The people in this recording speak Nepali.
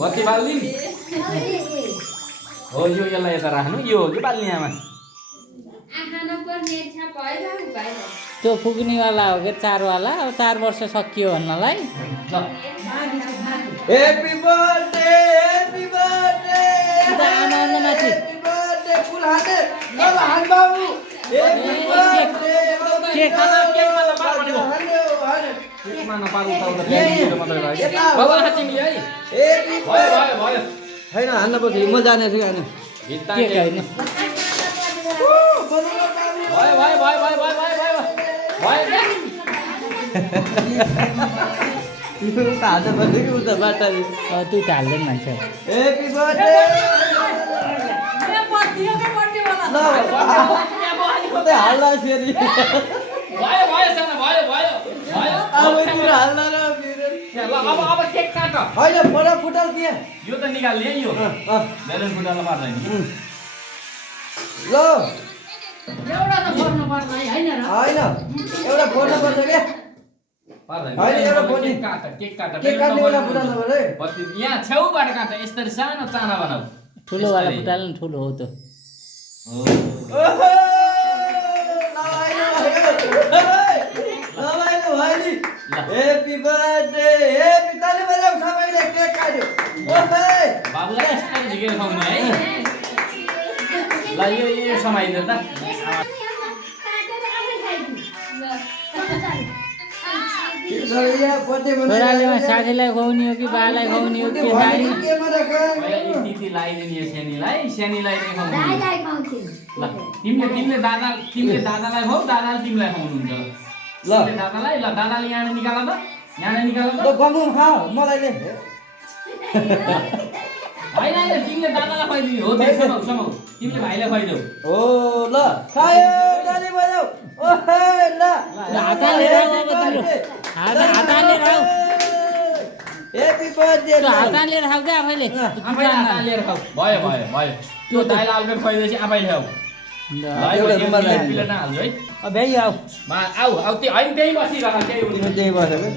बत्ती बाल्ने हो यो यसलाई यता राख्नु यो हो कि बाल्ने आमा त्यो पुग्नेवाला हो कि 4 वाला अब 4 वर्ष सकियो भन्नलाई हैप्पी बर्थडे आनन्द माथि हैप्पी बर्थडे फुल हाते ल हान बाबु हैप्पी बर्थडे केकमा नपार भनेको केकमा नपार उता ल्याइदिनु मात्रै भयो बाबा आँखा चिम्ली है हैप्पी भयो भयो भयो हैन हान्न पर्छ म जाने छु हैन भित्ता केक हैन भयो भयो भयो भयो भयो भयो भयो भयो यो त हात बन्दै कि उता बाटा तु त हाल्दैन मान्छे हैप्पी बर्थडे ल उता हाल्ला फेरि भयो भयो सानो भयो भयो भयो अबतिर हाल्ला र फेरि ल अब केक काट हैन बडा फुटाल के यो त निकाल्ने है यो बेलन फुटाल्न पार्दैन ल एउटा त गर्नु पर्छ हैन र हैन एउटा फोड्नु पर्छ के पार्दैन हैन एउटा फोड्ने केक काट केक काट्ने बेला फुटाल्नु पर्छ है बत्ती यहाँ छेउबाट काट यसरी सानो चाना बनाऊ ठुलो वाला फुटाल न ठुलो हो त हैप्पी बर्थडे हैप्पी ताली बजाऊ सबैले केक काट्यो ओहे बाबुलाई यसरी झिकेर खुवाउने है ल यो समाइदिनु त छोराले साथीलाई खुवाउने हो कि बालाई खुवाउने हो के थाहा छैन यति लगाइदिने यो सानीलाई नै खुवाउनु ल तिमीले दादालाई खुवाऊ दादाले तिमीलाई खुवाउनुहुन्छ ल दादालाई ल दादाले यहाँ निकाल त ल गमु खाऊ मलाई ले होइन होइन तिमीले दादालाई खुवाइदिने हो त्यो समाउ तिमीले भाइलाई खुवाइदेऊ ओ ल खायो ताली बजाऊ ओहे ल हातले राउ अब तिम्रो हातले राउ हैप्पी बर्थडे त्यो हातले राउ के आफैले आफैले हातले लिएर खाऊ भयो भयो भयो त्यो दाइलाई अल्बेट खुवाइदिएपछि आफैले खाऊ एउटा रुमाल प्लेट नहाल्छु है अब भ्याइ आऊ आऊ त्यो होइन त्यही बसिरह त्यही त्यही बसेको